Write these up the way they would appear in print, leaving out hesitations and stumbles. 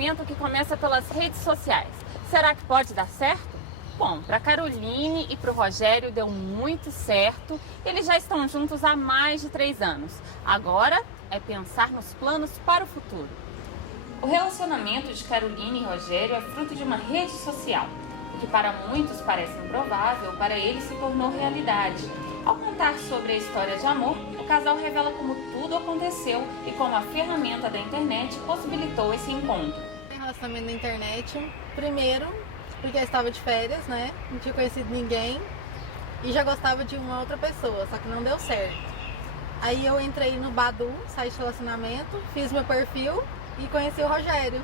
relacionamento que começa pelas redes sociais. Será que pode dar certo? Bom, para Caroline e para o Rogério deu muito certo. Eles já estão juntos há mais de 3 anos. Agora é pensar nos planos para o futuro. O relacionamento de Caroline e Rogério é fruto de uma rede social. O que para muitos parece improvável, para eles se tornou realidade. Ao contar sobre a história de amor, o casal revela como tudo aconteceu e como a ferramenta da internet possibilitou esse encontro. Relacionamento na internet, primeiro, porque eu estava de férias, né? Não tinha conhecido ninguém e já gostava de uma outra pessoa, só que não deu certo. Aí eu entrei no Badoo, site de relacionamento, fiz meu perfil e conheci o Rogério,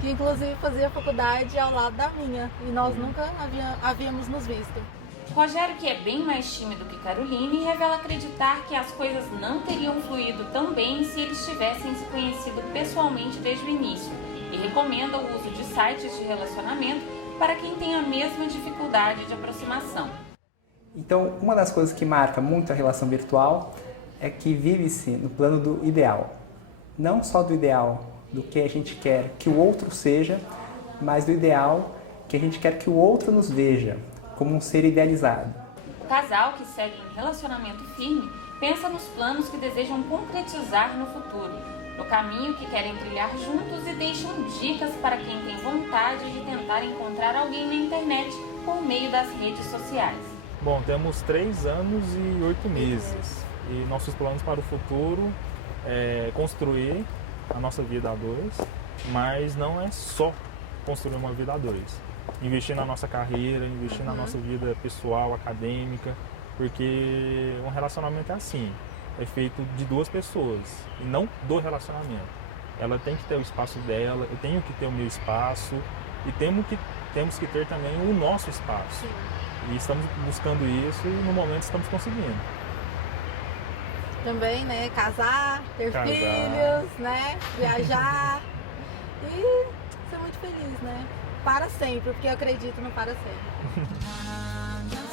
que inclusive fazia faculdade ao lado da minha e nós nunca havíamos nos visto. Rogério, que é bem mais tímido que Caroline, revela acreditar que as coisas não teriam fluído tão bem se eles tivessem se conhecido pessoalmente desde o início e recomenda o uso de sites de relacionamento para quem tem a mesma dificuldade de aproximação. Então, uma das coisas que marca muito a relação virtual é que vive-se no plano do ideal. Não só do ideal do que a gente quer que o outro seja, mas do ideal que a gente quer que o outro nos veja, como um ser idealizado. O casal, que segue em relacionamento firme, pensa nos planos que desejam concretizar no futuro, no caminho que querem trilhar juntos e deixam dicas para quem tem vontade de tentar encontrar alguém na internet por meio das redes sociais. Bom, temos 3 anos e 8 meses e nossos planos para o futuro é construir a nossa vida a dois, mas não é só construir uma vida a dois. Investir na nossa carreira, investir na nossa vida pessoal, acadêmica, porque um relacionamento é assim, é feito de 2 pessoas e não do relacionamento. Ela tem que ter o espaço dela, eu tenho que ter o meu espaço e temos que ter também o nosso espaço. E estamos buscando isso e no momento estamos conseguindo. Também, né, casar, ter filhos, né, viajar e ser muito feliz, né? Para sempre, porque eu acredito no para sempre.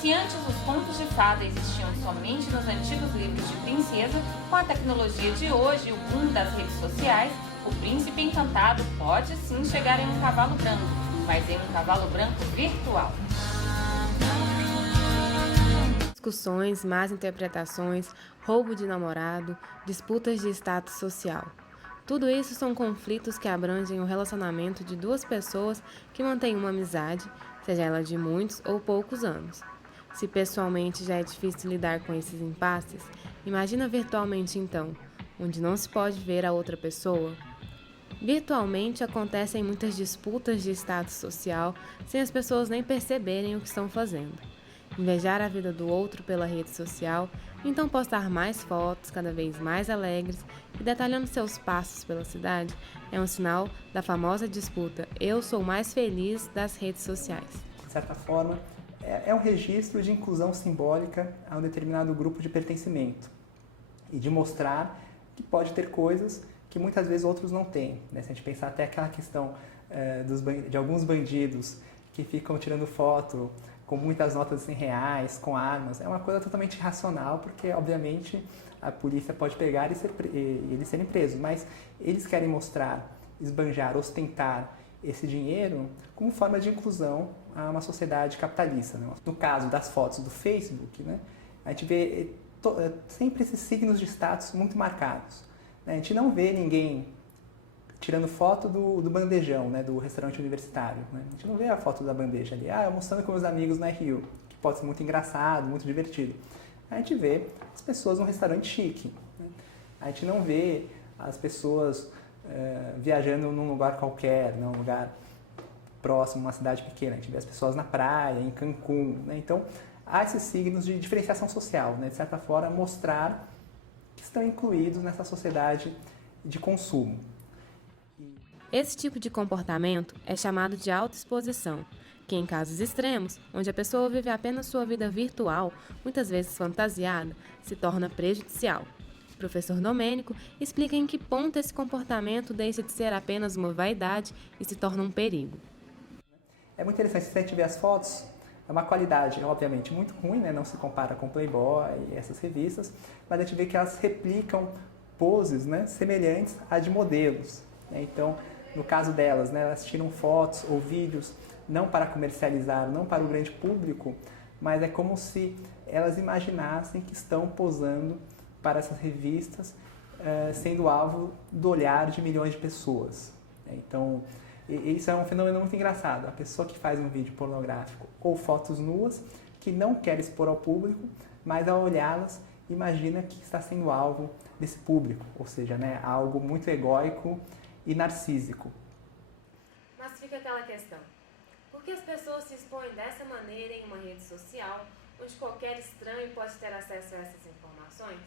Se antes os contos de fada existiam somente nos antigos livros de princesa, com a tecnologia de hoje e o boom das redes sociais, o príncipe encantado pode sim chegar em um cavalo branco, mas em um cavalo branco virtual. Discussões, más interpretações, roubo de namorado, disputas de status social. Tudo isso são conflitos que abrangem o relacionamento de 2 pessoas que mantêm uma amizade, seja ela de muitos ou poucos anos. Se pessoalmente já é difícil lidar com esses impasses, imagina virtualmente então, onde não se pode ver a outra pessoa. Virtualmente acontecem muitas disputas de status social sem as pessoas nem perceberem o que estão fazendo. Invejar a vida do outro pela rede social, então postar mais fotos cada vez mais alegres e detalhando seus passos pela cidade é um sinal da famosa disputa "eu sou mais feliz" das redes sociais. De certa forma, é um registro de inclusão simbólica a um determinado grupo de pertencimento e de mostrar que pode ter coisas que muitas vezes outros não têm. Né? Se a gente pensar até aquela questão de alguns bandidos que ficam tirando foto com muitas notas de R$100, com armas, é uma coisa totalmente irracional, porque, obviamente, a polícia pode pegar e eles serem presos, mas eles querem mostrar, esbanjar, ostentar esse dinheiro como forma de inclusão a uma sociedade capitalista. Né? No caso das fotos do Facebook, né, a gente vê sempre esses signos de status muito marcados. Né? A gente não vê ninguém tirando foto do bandejão, né, do restaurante universitário. Né? A gente não vê a foto da bandeja ali, almoçando com meus amigos na RU, que pode ser muito engraçado, muito divertido. A gente vê as pessoas num restaurante chique. Né? A gente não vê as pessoas viajando num lugar qualquer, num lugar próximo, uma cidade pequena. A gente vê as pessoas na praia, em Cancún. Né? Então, há esses signos de diferenciação social, né? De certa forma, mostrar que estão incluídos nessa sociedade de consumo. Esse tipo de comportamento é chamado de autoexposição, que em casos extremos, onde a pessoa vive apenas sua vida virtual, muitas vezes fantasiada, se torna prejudicial. O professor Domênico explica em que ponto esse comportamento deixa de ser apenas uma vaidade e se torna um perigo. É muito interessante, se a gente vê as fotos, é uma qualidade, obviamente, muito ruim, né? Não se compara com Playboy e essas revistas, mas a gente vê que elas replicam poses, né, semelhantes à de modelos. Né? Então, no caso delas, né, elas tiram fotos ou vídeos não para comercializar, não para o grande público, mas é como se elas imaginassem que estão posando para essas revistas, sendo alvo do olhar de milhões de pessoas. Então, isso é um fenômeno muito engraçado. A pessoa que faz um vídeo pornográfico ou fotos nuas, que não quer expor ao público, mas ao olhá-las, imagina que está sendo alvo desse público, ou seja, né, algo muito egóico e narcísico. Mas fica aquela questão: por que as pessoas se expõem dessa maneira em uma rede social, onde qualquer estranho pode ter acesso a essas informações?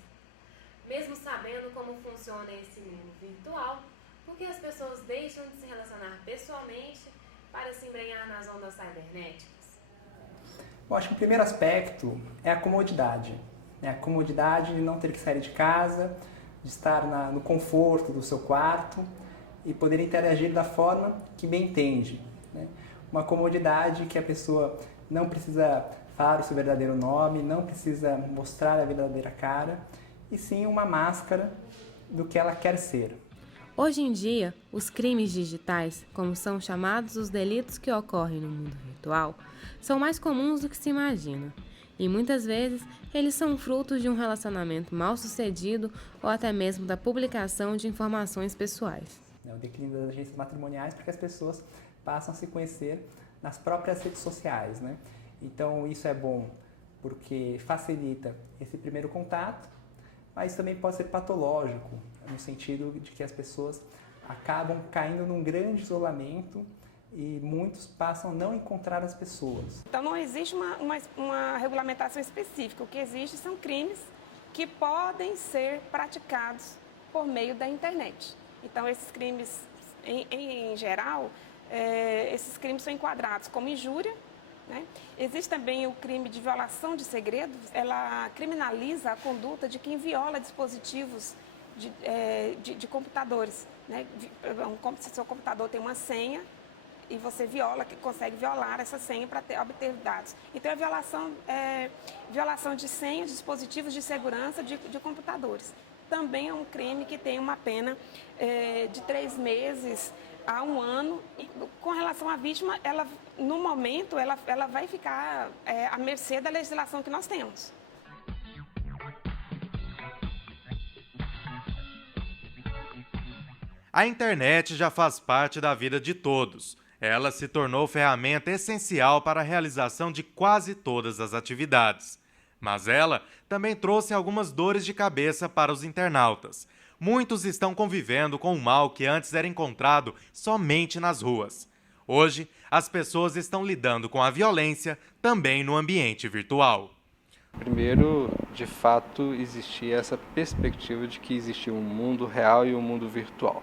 Mesmo sabendo como funciona esse mundo virtual, por que as pessoas deixam de se relacionar pessoalmente para se embrenhar nas ondas cibernéticas? Eu acho que o primeiro aspecto é a comodidade. A comodidade de não ter que sair de casa, de estar no conforto do seu quarto e poder interagir da forma que bem entende. Uma comodidade que a pessoa não precisa falar o seu verdadeiro nome, não precisa mostrar a verdadeira cara, e sim uma máscara do que ela quer ser. Hoje em dia, os crimes digitais, como são chamados os delitos que ocorrem no mundo virtual, são mais comuns do que se imagina. E muitas vezes, eles são frutos de um relacionamento mal sucedido ou até mesmo da publicação de informações pessoais. O declínio das agências matrimoniais, porque as pessoas passam a se conhecer nas próprias redes sociais, né? Então isso é bom porque facilita esse primeiro contato, mas também pode ser patológico, no sentido de que as pessoas acabam caindo num grande isolamento e muitos passam a não encontrar as pessoas. Então não existe uma regulamentação específica. O que existe são crimes que podem ser praticados por meio da internet. Então esses crimes, em geral, esses crimes são enquadrados como injúria, né? Existe também o crime de violação de segredo. Ela criminaliza a conduta de quem viola dispositivos de computadores, né? Se o seu computador tem uma senha e você consegue violar essa senha para obter dados. Então, a violação de senhas, dispositivos de segurança de computadores. Também é um crime que tem uma pena de 3 meses a 1 ano. E, com relação à vítima, no momento, ela vai ficar à mercê da legislação que nós temos. A internet já faz parte da vida de todos. Ela se tornou ferramenta essencial para a realização de quase todas as atividades. Mas ela também trouxe algumas dores de cabeça para os internautas. Muitos estão convivendo com um mal que antes era encontrado somente nas ruas. Hoje, as pessoas estão lidando com a violência também no ambiente virtual. Primeiro, de fato, existia essa perspectiva de que existia um mundo real e um mundo virtual.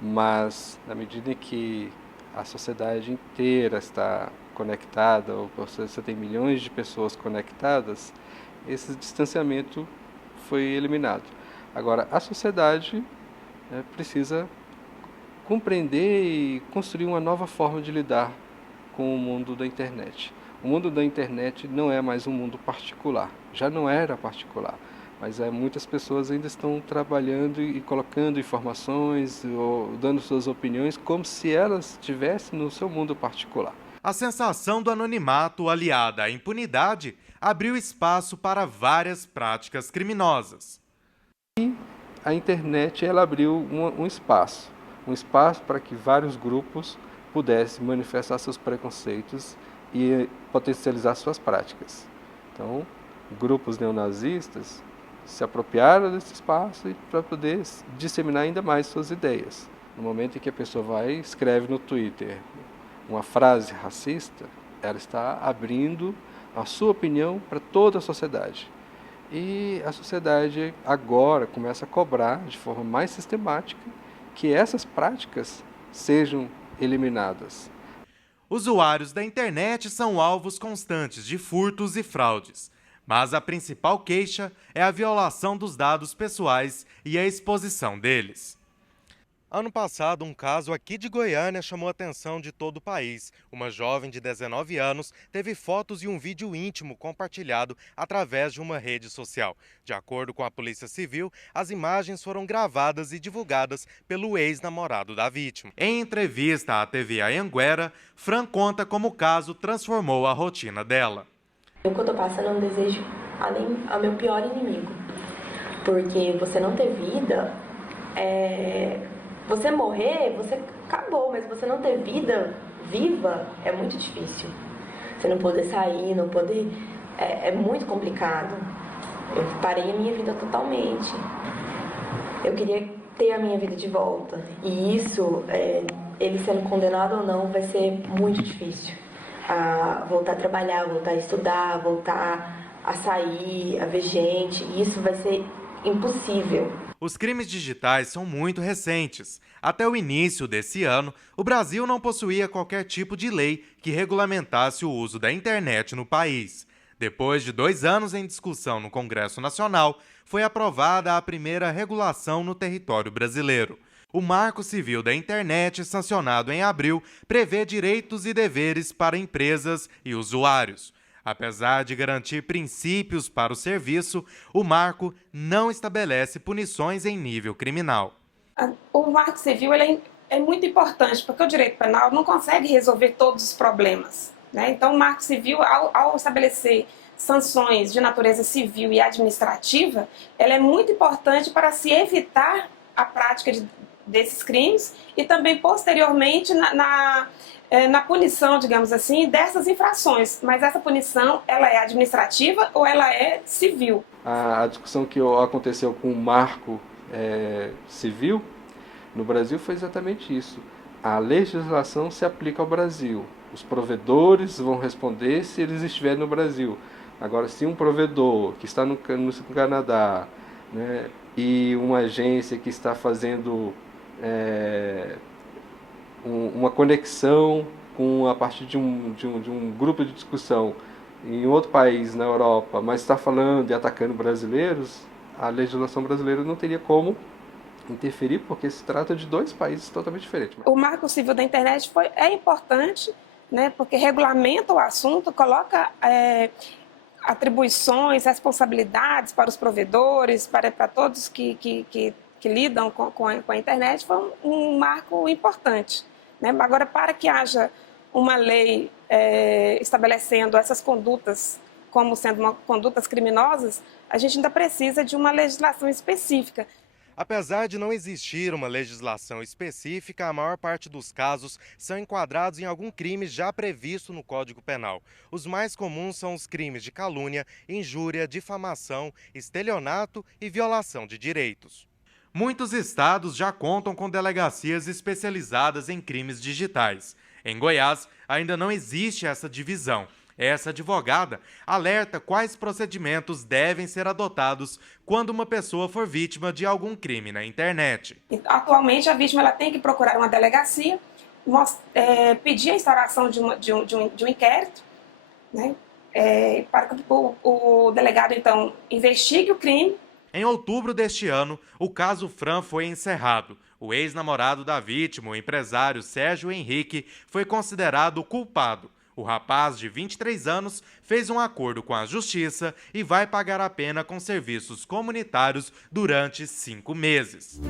Mas, na medida em que a sociedade inteira está conectada, ou você tem milhões de pessoas conectadas, esse distanciamento foi eliminado. Agora, a sociedade precisa compreender e construir uma nova forma de lidar com o mundo da internet. O mundo da internet não é mais um mundo particular, já não era particular, mas muitas pessoas ainda estão trabalhando e colocando informações ou dando suas opiniões como se elas estivessem no seu mundo particular. A sensação do anonimato aliada à impunidade abriu espaço para várias práticas criminosas. E a internet ela abriu um espaço para que vários grupos pudessem manifestar seus preconceitos e potencializar suas práticas. Então, grupos neonazistas se apropriaram desse espaço para poder disseminar ainda mais suas ideias. No momento em que a pessoa escreve no Twitter uma frase racista, ela está abrindo a sua opinião para toda a sociedade. E a sociedade agora começa a cobrar de forma mais sistemática que essas práticas sejam eliminadas. Usuários da internet são alvos constantes de furtos e fraudes, mas a principal queixa é a violação dos dados pessoais e a exposição deles. Ano passado, um caso aqui de Goiânia chamou a atenção de todo o país. Uma jovem de 19 anos teve fotos e um vídeo íntimo compartilhado através de uma rede social. De acordo com a Polícia Civil, as imagens foram gravadas e divulgadas pelo ex-namorado da vítima. Em entrevista à TV Anhanguera, Fran conta como o caso transformou a rotina dela. O que eu tô passando é um desejo além ao meu pior inimigo. Porque você não ter vida Você morrer, você acabou, mas você não ter vida viva é muito difícil. Você não poder sair, não poder... É muito complicado. Eu parei a minha vida totalmente. Eu queria ter a minha vida de volta. E isso, ele sendo condenado ou não, vai ser muito difícil. Voltar a trabalhar, voltar a estudar, voltar a sair, a ver gente. Isso vai ser impossível. Os crimes digitais são muito recentes. Até o início desse ano, o Brasil não possuía qualquer tipo de lei que regulamentasse o uso da internet no país. Depois de 2 anos em discussão no Congresso Nacional, foi aprovada a primeira regulação no território brasileiro. O Marco Civil da Internet, sancionado em abril, prevê direitos e deveres para empresas e usuários. Apesar de garantir princípios para o serviço, o marco não estabelece punições em nível criminal. O Marco Civil ele é muito importante, porque o direito penal não consegue resolver todos os problemas, né? Então, o Marco Civil, ao estabelecer sanções de natureza civil e administrativa, ela é muito importante para se evitar a prática desses crimes e também, posteriormente, na punição, digamos assim, dessas infrações. Mas essa punição, ela é administrativa ou ela é civil? A discussão que aconteceu com o marco civil no Brasil foi exatamente isso. A legislação se aplica ao Brasil. Os provedores vão responder se eles estiverem no Brasil. Agora, se um provedor que está no Canadá, né, e uma agência que está fazendo uma conexão a partir de um grupo de discussão em outro país na Europa, mas está falando e atacando brasileiros, a legislação brasileira não teria como interferir, porque se trata de 2 países totalmente diferentes. O Marco Civil da Internet é importante, né, porque regulamenta o assunto, coloca atribuições, responsabilidades para os provedores, para todos que lidam com a internet. Foi um marco importante, né? Agora, para que haja uma lei estabelecendo essas condutas como sendo condutas criminosas, a gente ainda precisa de uma legislação específica. Apesar de não existir uma legislação específica, a maior parte dos casos são enquadrados em algum crime já previsto no Código Penal. Os mais comuns são os crimes de calúnia, injúria, difamação, estelionato e violação de direitos. Muitos estados já contam com delegacias especializadas em crimes digitais. Em Goiás, ainda não existe essa divisão. Essa advogada alerta quais procedimentos devem ser adotados quando uma pessoa for vítima de algum crime na internet. Atualmente, a vítima ela tem que procurar uma delegacia, pedir a instauração de um inquérito, né, para que o delegado, então, investigue o crime. Em outubro deste ano, o caso Fran foi encerrado. O ex-namorado da vítima, o empresário Sérgio Henrique, foi considerado culpado. O rapaz, de 23 anos, fez um acordo com a justiça e vai pagar a pena com serviços comunitários durante 5 meses.